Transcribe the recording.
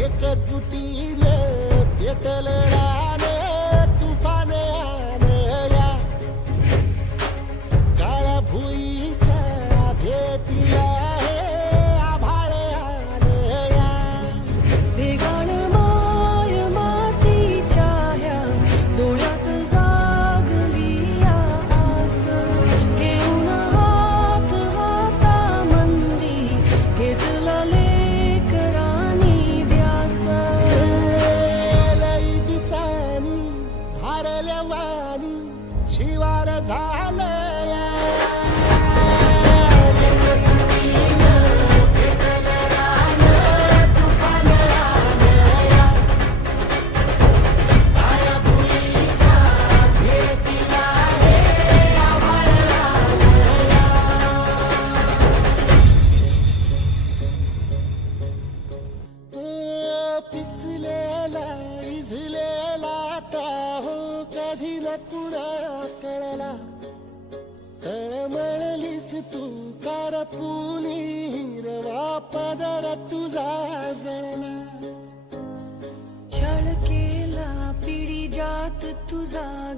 एकजुटीने पेटल भारल्या वाणी शिवार झालं या. एकजुटीनं कुणा कळला. तळमळलीस तू कारपुनी हिरवा पदर तुझा जळला. छळ केला पिढी जात तुझा